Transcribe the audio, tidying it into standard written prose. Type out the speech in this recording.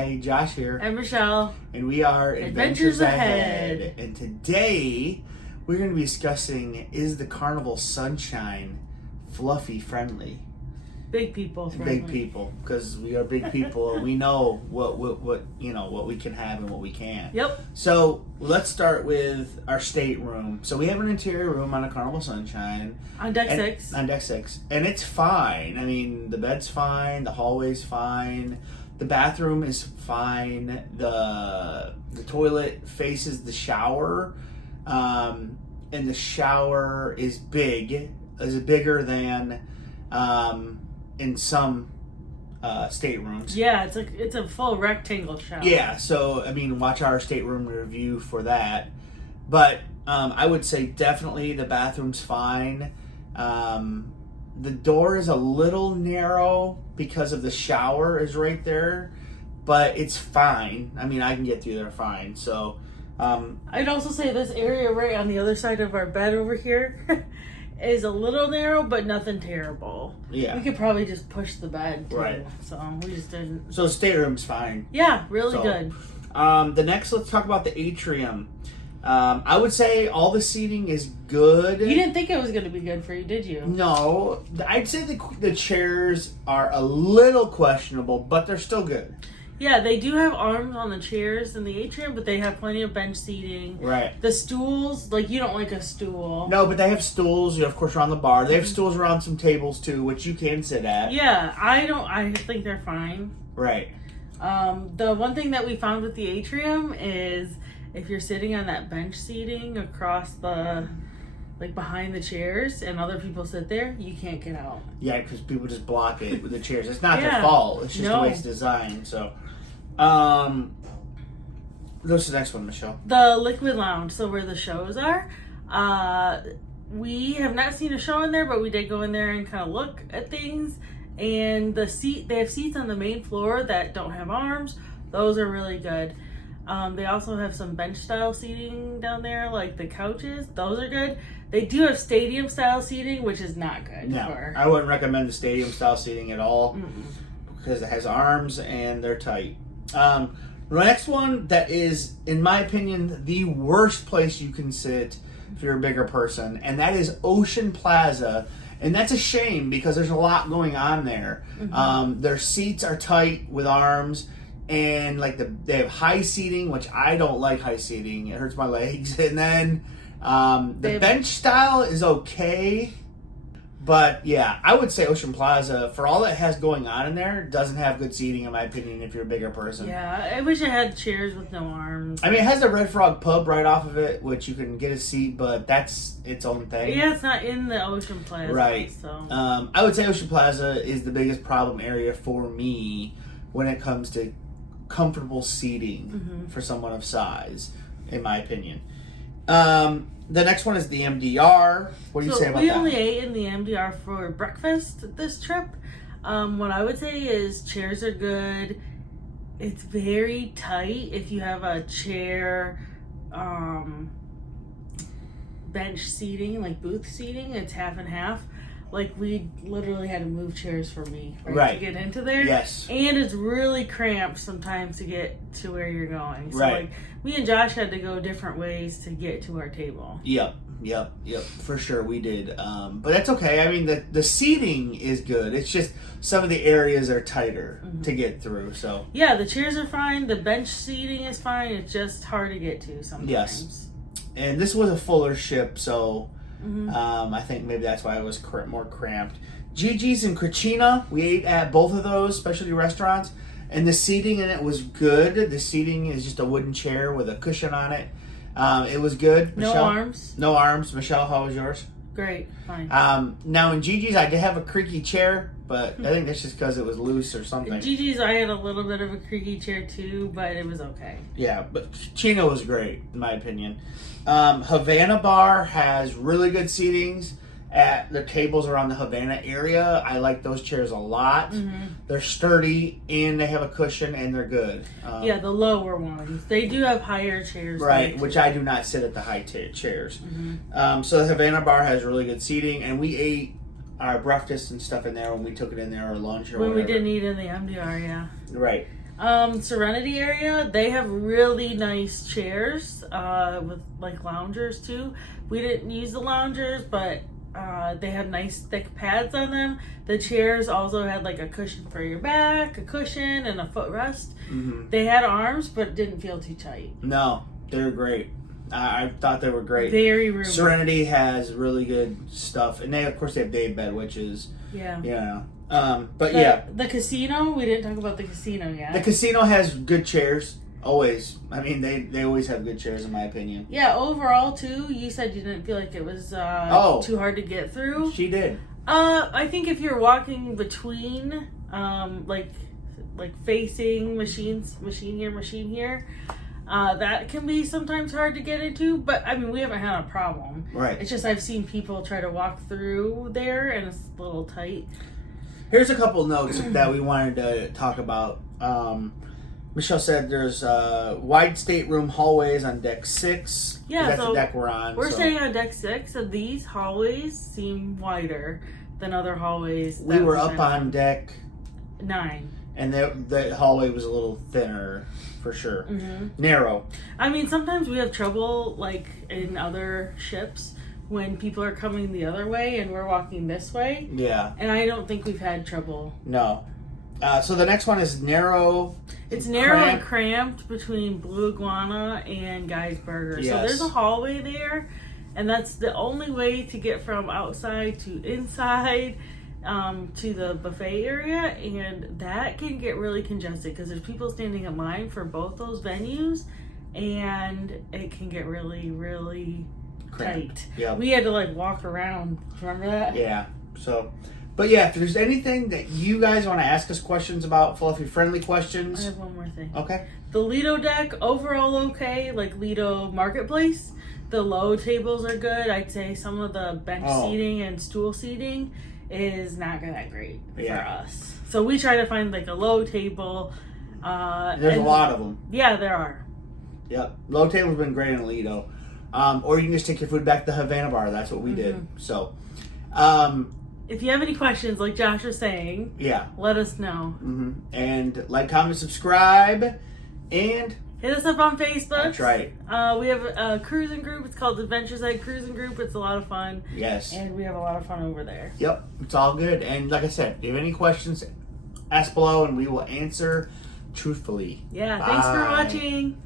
Hi, Josh here. And Michelle. And we are Adventures Ahead. And today we're going to be discussing, is the Carnival Sunshine Fluffy friendly? Big people friendly. Big people, because we are big people and we know what we can have and what we can't. Yep. So let's start with our stateroom. So we have an interior room on a Carnival Sunshine. On deck 6. On deck 6. And it's fine. I mean, the bed's fine, the hallway's fine. The bathroom is fine. The toilet faces the shower, and the shower is big. Is bigger than in some staterooms. Yeah, it's a full rectangle shower. Yeah, so I mean, watch our stateroom review for that. But I would say definitely the bathroom's fine. The door is a little narrow because of the shower is right there, but it's fine. I mean, I can get through there fine. So, I'd also say this area right on the other side of our bed over here is a little narrow, but nothing terrible. Yeah. We could probably just push the bed, too. Right. So, we just didn't. So, stateroom's fine. Yeah, really good. The next, let's talk about the atrium. I would say all the seating is good. You didn't think it was going to be good for you, did you? No. I'd say the chairs are a little questionable, but they're still good. Yeah, they do have arms on the chairs in the atrium, but they have plenty of bench seating. Right. The stools, like, you don't like a stool. No, but they have stools, of course, around the bar. They have stools around some tables, too, which you can sit at. Yeah, I think they're fine. Right. The one thing that we found with the atrium is if you're sitting on that bench seating across the, like, behind the chairs and other people sit there, you can't get out. Yeah, because people just block it with the chairs. It's not their fault. It's just the way it's designed. So, what's the next one, Michelle? The Liquid Lounge, so where the shows are. We have not seen a show in there, but we did go in there and kind of look at things. And they have seats on the main floor that don't have arms. Those are really good. They also have some bench style seating down there, like the couches. Those are good. They do have stadium style seating, which is not good. No, I wouldn't recommend the stadium style seating at all because it has arms and they're tight. The next one that is, in my opinion, the worst place you can sit if you're a bigger person, and that is Ocean Plaza. And that's a shame because there's a lot going on there. Their seats are tight with arms. And like they have high seating, which I don't like high seating. It hurts my legs. And then the bench style is okay. But yeah, I would say Ocean Plaza, for all that has going on in there, doesn't have good seating in my opinion if you're a bigger person. Yeah, I wish it had chairs with no arms. I mean, it has the Red Frog pub right off of it, which you can get a seat, but that's its own thing. Yeah, it's not in the Ocean Plaza. Right. So. I would say Ocean Plaza is the biggest problem area for me when it comes to comfortable seating for someone of size, in my opinion. The next one is the MDR. What do you say about that? We only ate in the MDR for breakfast this trip. What I would say is chairs are good. It's very tight. If you have a chair, bench seating, like booth seating, it's half and half. Like, we literally had to move chairs for me to get into there. Yes. And it's really cramped sometimes to get to where you're going. So, like, me and Josh had to go different ways to get to our table. Yep. For sure, we did. But that's okay. I mean, the seating is good. It's just some of the areas are tighter to get through. So yeah, the chairs are fine. The bench seating is fine. It's just hard to get to sometimes. Yes. And this was a fuller ship, so... I think maybe that's why it was more cramped. Gigis and Cucina, we ate at both of those specialty restaurants, and the seating in it was good. The seating is just a wooden chair with a cushion on it. It was good. No Michelle? arms. No arms. Michelle, how was yours? Great, fine. Now in Gigi's, I did have a creaky chair, but I think that's just because it was loose or something. Gigi's, I had a little bit of a creaky chair too, but it was okay. Yeah, but Chino was great, in my opinion. Havana Bar has really good seatings at the tables around the Havana area. I like those chairs a lot. They're sturdy, and they have a cushion, and they're good. Yeah, the lower ones. They do have higher chairs. Right, which I do not sit at the high chairs. So the Havana Bar has really good seating, and we ate our breakfast and stuff in there when we took it in there, or lunch or when whatever. we didn't eat in the MDR, yeah. Right. Serenity area, they have really nice chairs with like loungers too. We didn't use the loungers, but they had nice thick pads on them. The chairs also had like a cushion for your back, a cushion, and a footrest. They had arms, but didn't feel too tight. No, they were great. I thought they were great. Very roomy. Serenity has really good stuff, and they of course they have day bed, which is but the casino. We didn't talk about the casino yet. The casino has good chairs. Always. I mean, they always have good chairs, in my opinion. Yeah, overall, too, you said you didn't feel like it was too hard to get through. She did. I think if you're walking between, like facing machine here, that can be sometimes hard to get into. But, I mean, we haven't had a problem. Right. It's just I've seen people try to walk through there, and it's a little tight. Here's a couple notes that we wanted to talk about. Michelle said there's wide stateroom hallways on deck 6. Yeah, that's so the deck we're on. We're staying on deck 6, and these hallways seem wider than other hallways. We were up on deck 9. And the hallway was a little thinner, for sure. Narrow. I mean, sometimes we have trouble, like, in other ships, when people are coming the other way and we're walking this way. Yeah. And I don't think we've had trouble. No. So the next one is narrow. It's narrow and cramped between Blue Iguana and Guy's Burger. Yes. So there's a hallway there, and that's the only way to get from outside to inside to the buffet area, and that can get really congested because there's people standing in line for both those venues, and it can get really, really tight. Yeah. We had to like walk around. Remember that? Yeah. So... But yeah, if there's anything that you guys want to ask us questions about, Fluffy friendly questions. I have one more thing. Okay. The Lido deck, overall okay, like Lido Marketplace. The low tables are good. I'd say some of the bench seating and stool seating is not that great for us. So we try to find like a low table. There's a lot of them. Yeah, there are. Yep. Low table's been great in Lido. Or you can just take your food back to the Havana Bar. That's what we did. So, if you have any questions, like Josh was saying, let us know. And like, comment, subscribe, and hit us up on Facebook. That's right. We have a cruising group. It's called Adventures Egg Cruising Group. It's a lot of fun. Yes. And we have a lot of fun over there. Yep. It's all good. And like I said, if you have any questions, ask below, and we will answer truthfully. Yeah. Thanks for watching.